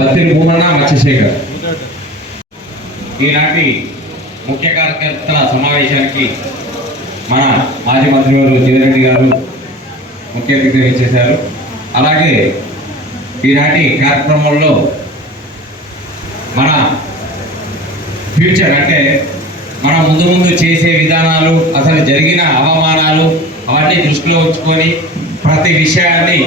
బత్తిని భూమన్న మత్స్యశేఖర్. ఈనాటి ముఖ్య కార్యకర్తల సమావేశానికి మన మాజీ మంత్రివారు జీవరెడ్డి గారు ముఖ్య అతిథిగా ఇచ్చేశారు. అలాగే ఈనాటి కార్యక్రమంలో మన ఫ్యూచర్ అంటే మన ముందు ముందు చేసే విధానాలు, అసలు జరిగిన అవమానాలు అవన్నీ దృష్టిలో ఉంచుకొని ప్రతి విషయాన్ని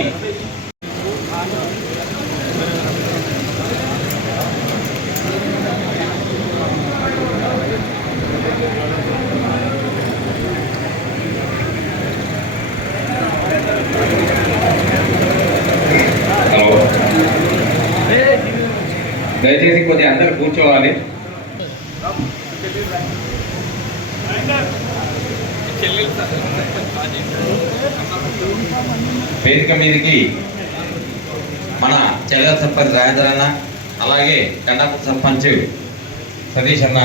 దయచేసి కొద్దిగా అందరూ కూర్చోవాలి. వేదిక మీదకి మన చెల్లెల సర్పంచ్ రాజేంద్ర అన్న, అలాగే కండాపూర్ సర్పంచ్ సతీష్ అన్న,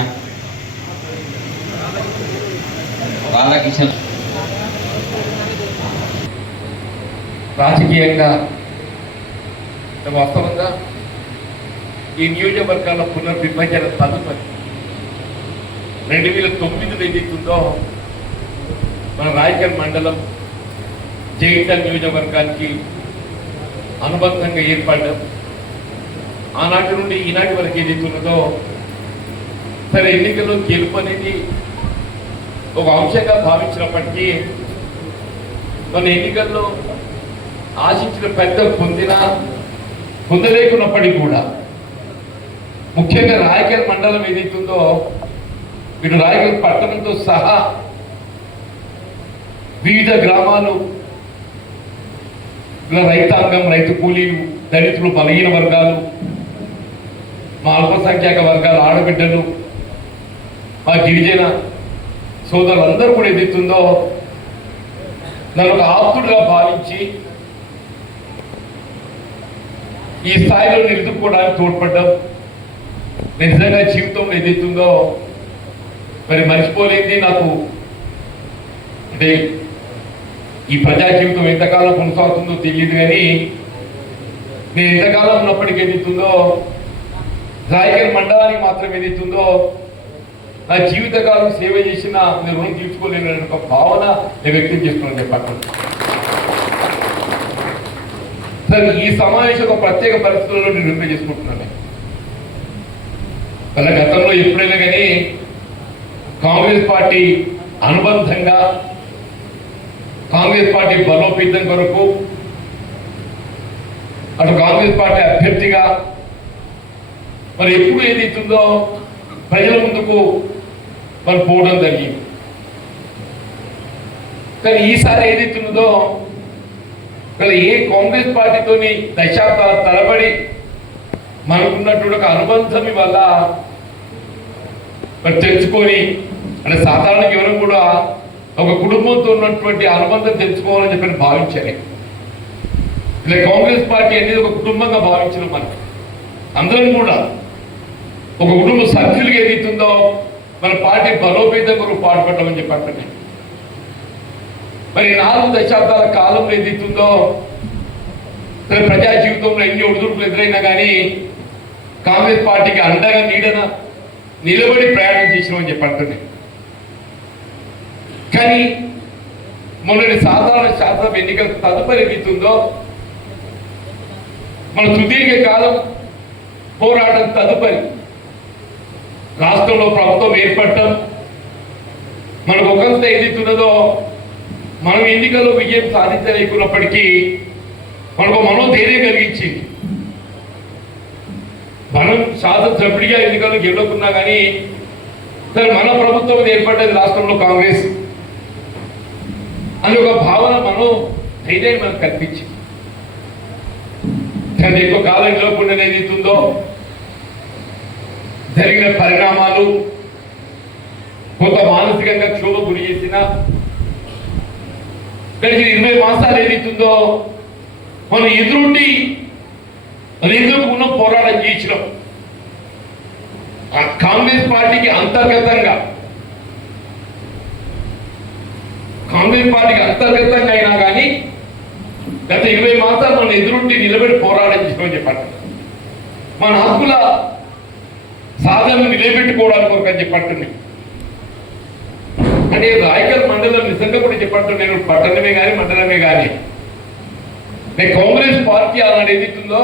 బాలకిషన్. రాజకీయంగా వాస్తవంగా ఈ నియోజకవర్గాల పునర్విభజన తదుపరి 2009 ఏదైతుందో మన రాయకల్ మండలం జగిత్యాల నియోజకవర్గానికి అనుబంధంగా ఏర్పడ్డాం. ఆనాటి నుండి ఈనాటి వరకు ఏదైతున్నదో సరే ఎన్నికల్లో గెలుపు అనేది ఒక అంశంగా భావించినప్పటికీ మన ఎన్నికల్లో ఆశించిన పెద్ద పొందలేకున్నప్పటికీ కూడా ముఖ్యంగా రాయకల్ మండలం ఏదైతుందో ఇటు రాయకల్ పట్టణంతో సహా వివిధ గ్రామాలు, రైతాంగం, రైతు కూలీలు, దళితులు, బలహీన వర్గాలు, మా అల్పసంఖ్యాక వర్గాల ఆడబిడ్డలు, మా గిరిజన సోదరులందరూ కూడా ఏదైతుందో నన్ను ఒక ఆప్తుడిగా భావించి ఈ స్థాయిలో నిలుపుకోవడానికి తోడ్పడ్డాం. నిజంగా జీవితంలో ఏదైతుందో మరి మర్చిపోలేంది. నాకు అంటే ఈ ప్రజా జీవితం ఎంతకాలం కొనసాగుతుందో తెలియదు, కానీ నేను ఎంతకాలం ఉన్నప్పటికీ ఏదైతుందో రాయకల్ మండలానికి మాత్రం ఏదైతుందో నా జీవితకాలం సేవ చేసిన నేను రుణం తీర్చుకోలేని ఒక భావన నేను వ్యక్తం చేస్తున్నాను చెప్పండి. సరే, ఈ సమావేశం ఒక ప్రత్యేక పరిస్థితుల్లో నేను నిర్ణయం చేసుకుంటున్నాను. అలా గతంలో ఎప్పుడైనా కానీ కాంగ్రెస్ పార్టీ అనుబంధంగా కాంగ్రెస్ పార్టీ బలోపేతం కొరకు అటు కాంగ్రెస్ పార్టీ అభ్యర్థిగా మరి ఎప్పుడు ఏదైతుందో ప్రజల ముందుకు మరి పోవడం జరిగింది. కానీ ఈసారి ఏదైతున్నదో మరి ఏ కాంగ్రెస్ పార్టీతోని దశాబ్దాల తరబడి మనకున్నటువంటి ఒక అనుబంధం వల్ల మరి తెచ్చుకొని, అంటే సాధారణంగా ఎవరు కూడా ఒక కుటుంబంతో ఉన్నటువంటి అనుబంధం తెచ్చుకోవాలని చెప్పి భావించాలి. ఇలా కాంగ్రెస్ పార్టీ అనేది ఒక కుటుంబంగా భావించిన మనం అందరం కూడా ఒక కుటుంబ సభ్యులుగా ఏదైతుందో మన పార్టీ బలోపేతం కొరకు పాటుపడ్డామని చెప్పండి. మరి 4 దశాబ్దాల కాలంలో ఏదైతుందో ప్రజా జీవితంలో ఎన్ని ఒడిదుడుకులు ఎదురైనా కానీ కాంగ్రెస్ పార్టీకి అండగా నీడన నిలబడి ప్రయాణం చేసినామని చెప్పండి. కానీ మొన్నటి సాధారణ శాసన ఎన్నికల తదుపరి ఏదైతుందో మన సుదీర్ఘ కాలం పోరాటం తదుపరి రాష్ట్రంలో ప్రభుత్వం ఏర్పడటం మనకు ఒకంత ఏదైతున్నదో మనం ఎన్నికల్లో విజయం సాధించలేకున్నప్పటికీ మనకు మనోధైర్యం కలిగించింది. మనం శాసనసభ్యుడిగా ఎన్నికల్లో గెలుకున్నా కానీ సరే మన ప్రభుత్వం ఏర్పడ్డది రాష్ట్రంలో కాంగ్రెస్ అని ఒక భావన ధైర్యాన్ని మనకు కల్పించింది. కానీ ఎక్కువ కాలం గెలవకుండా ఏదైతుందో జరిగిన పరిణామాలు కొంత మానసికంగా క్షోభ గురి చేసిన గడిచిన 20 మాసాలు ఏదైతుందో మనం ఎదురుండి ఎదుర్కొన్న పోరాటం చేయించడం కాంగ్రెస్ పార్టీకి అంతర్గతంగా అయినా కానీ గత 20 మాసాలు మనం ఎదురుండి నిలబడి పోరాటం చేసుకోమని చెప్పండి. మన హక్కుల సాధనను నిలబెట్టుకోవడానికి ఒక చెప్పంటున్నాయి. అంటే రాయకల్ మండలం నిజంగా కూడా చెప్పంటున్నాను, నేను పట్టణమే కానీ మండలమే కానీ నేను కాంగ్రెస్ పార్టీ అలాంటి ఏదైతుందో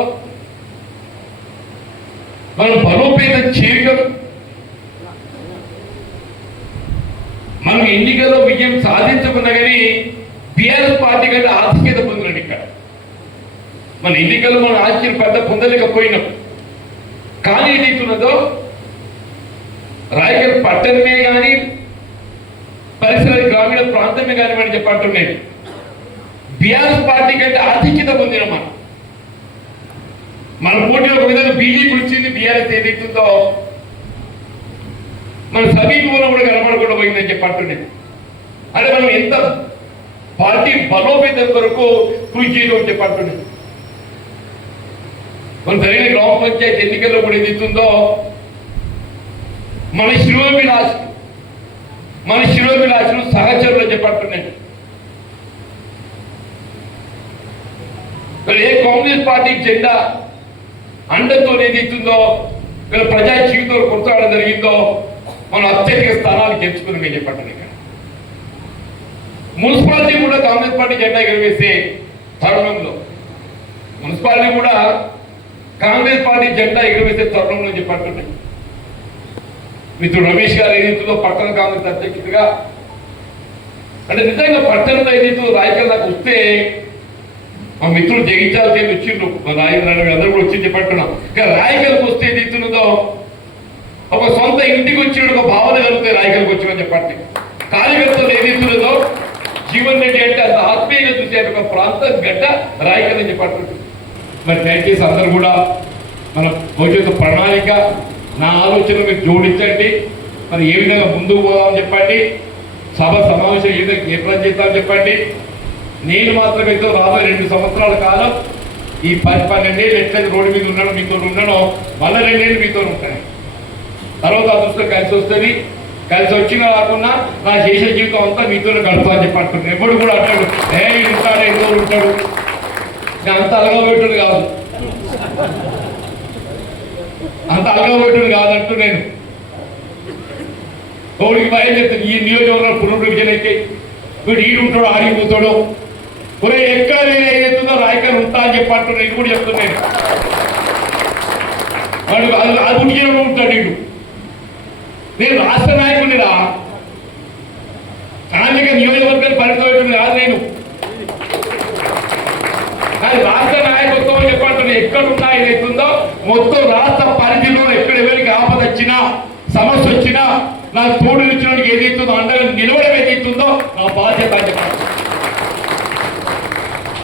మనం బలోపేతం చేయడం, మనం ఎన్నికల్లో విజయం సాధించకున్నా కానీ బీఆర్ఎస్ పార్టీ కంటే ఆధిక్యత పొందినాడు. ఇక్కడ మన ఎన్నికల్లో మనం ఆశ్చర్య పెద్ద పొందలేకపోయినాం. కానీ ఏదైతున్నదో రాయకల్ పట్టణమే కానీ పరిసర గ్రామీణ ప్రాంతమే కానీ మనం చెప్పంటున్నాయి బీఆర్ఎస్ పార్టీ కంటే ఆధిక్యత పొందిన మన పోటీలో ఒక విధంగా బీజేపీ వచ్చింది, బీఆర్ఎస్ ఏదైతుందో మన సమీపంలో కూడా కనబడకుండా పోయిందని చెప్పంటున్నాయి. అంటే మనం ఎంత పార్టీ బలోపేతం కొరకు కృషి చేయడం చెప్పంటున్నాయి. మన జరిగిన గ్రామ పంచాయతీ ఎన్నికల్లో కూడా ఏదైతుందో మన శిరోభిలాషులు సహచరులు చెప్పంటున్నాయి. ఏ కాంగ్రెస్ పార్టీ జెండా అండతో ఏదైతుందో వీళ్ళ ప్రజా జీవితంలో కొట్లాడడం జరిగిందో మనం అత్యధిక స్థానాలు గెలుచుకుని మేము చెప్పండి. మున్సిపాలిటీ కూడా కాంగ్రెస్ పార్టీ జెండా ఎగరవేసే తరుణంలో మున్సిపాలిటీ కూడా కాంగ్రెస్ పార్టీ జెండా ఎగరవేసే తరుణంలో చెప్పండి. మిత్రుడు రమేష్ గారు ఏదైతుందో పట్టణ కాంగ్రెస్ అధ్యక్షుడిగా అంటే నిజంగా పట్టణంలో ఏదైతే రాయకల్ నాకు వస్తే మా మిత్రులు జగించాలి వచ్చిండ్రు, మా రాజేంద్ర అందరూ కూడా వచ్చి చెప్పట్టున్నాం. ఇంకా రాయకల్కి వస్తే ఏదైతున్నదో ఒక సొంత ఇంటికి వచ్చిన ఒక భావన కలుగుతాయి. రాయకల్కి వచ్చిన చెప్పండి కార్యకర్తలు ఏదైతున్నదో జీవన్ రెడ్డి అంటే అంత ఆత్మీయంగా చూసే ఒక ప్రాంతం గడ్డ రాయకల్ అని చెప్పట్టు. మరి దయచేసి అందరూ కూడా మన భవిష్యత్తు ప్రణాళిక నా ఆలోచన మీరు జోడించండి. మరి ఏ విధంగా ముందుకు పోదామని చెప్పండి, సభ సమావేశం ఏ విధంగా ఎట్లా చేద్దామని చెప్పండి. నేను మాత్రం అయితే రాబోయే 2 సంవత్సరాల కాలం ఈ 12 ఏళ్ళు ఎట్లయితే రోడ్డు మీద ఉన్నాడో మీతో ఉన్నానో మళ్ళీ 2 ఏళ్ళు మీతో ఉంటాను. తర్వాత అదృష్టం కలిసి వస్తుంది. కలిసి వచ్చినా రాకున్నా నా చేసే జీవితం అంతా మీతోనే గడుపుతా అని చెప్పి అంటున్నాను. ఎప్పుడు కూడా అంటాడు ఉంటాడు ఎన్నో ఉంటాడు, నేను అంత అలగబెట్టుడు కాదు, అంత అలగబెట్టుడు కాదంటూ నేను కోడికి భయం చెప్తాను. ఈ నియోజకవర్గంలో పునర్విభజన అయితే వీడు ఈడుంటాడు ఆడిపోతాడు, ఒరే ఎక్కడ నేను ఏదైతుందో రాయకల్ ఉంటా అని చెప్పి అంటున్నాను. ఇది కూడా చెప్తున్నాను. వాడు అది ఉడికిన ఉంటాడు వీడు. నేను రాష్ట్ర నాయకుడిరా, స్థానిక నియోజకవర్గాన్ని పరిచయం కాదు నేను. కానీ రాష్ట్ర నాయకత్వం అని చెప్పంటున్నా. ఎక్కడున్నా ఏదైతుందో మొత్తం రాష్ట్ర పరిధిలో ఎక్కడ ఎవరికి ఆపద వచ్చినా సమస్య వచ్చినా నాకు తోడు ఇచ్చినోడికి ఏదైతుందో